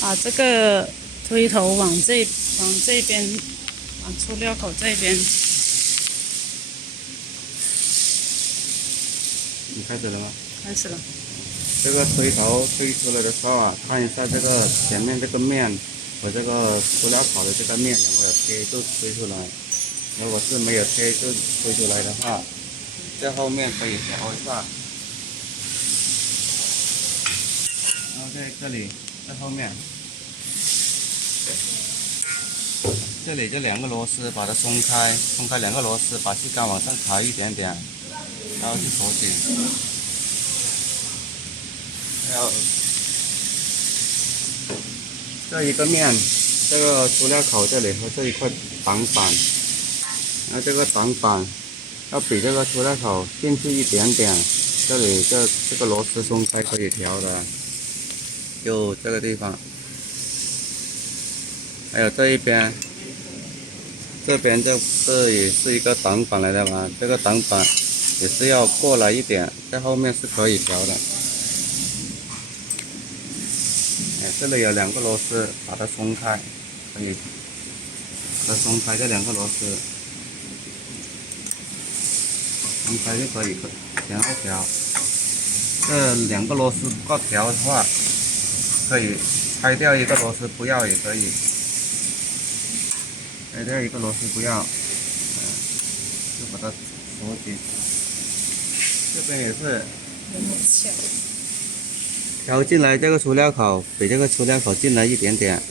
把这个推头往这边，往出料口这边。你开始了吗？开始了。这个推头推出来的时候啊，看一下这个前面这个面和这个出料口的这个面有没有贴，就推出来。如果是没有贴就推出来的话，这后面可以调一下。然后在这里，在后面，这里这两个螺丝把它松开，松开两个螺丝，把气缸往上抬一点点，然后去锁紧。还有这一个面，这个出料口这里和这一块挡板，然后这个挡板要比这个出料口进去一点点，这里这个螺丝松开可以调的，就这个地方。还有这一边，这边这也是一个挡板来的嘛，这个挡板也是要过来一点，在后面是可以调的。这里有两个螺丝，把它松开，可以把它松开这两个螺丝，松开就可以前后调。这两个螺丝不够调的话，可以拆掉一个螺丝，不要也可以。拆掉一个螺丝不要，就把它锁紧。这边也是。调进来这个出料口，比这个出料口进来一点点，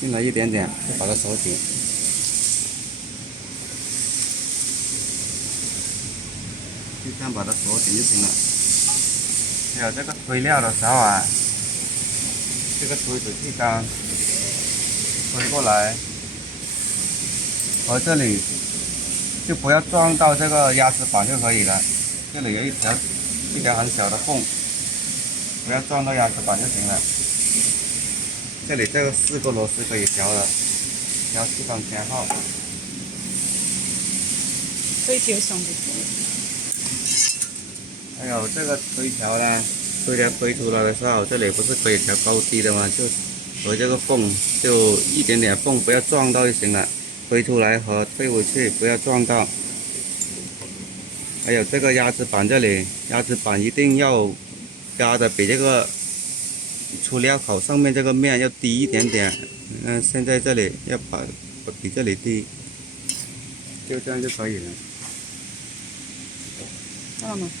进来一点点，就把它锁紧。就这样把它锁紧就行了。还有这个推料的时候啊，这个推子气缸推过来，和这里就不要撞到这个压实板就可以了。这里有一条很小的缝，不要撞到压实板就行了。这里这个4个螺丝可以调的，调气缸前后。推条上面。还有这个推条呢，推出来的时候，这里不是可以调高低的吗？就和这个缝就一点点缝，不要撞到就行了。推出来和推回去不要撞到。还有这个压制板这里，压制板一定要压的比这个出料口上面这个面要低一点点。现在这里要把比这里低，就这样就可以了。到了吗？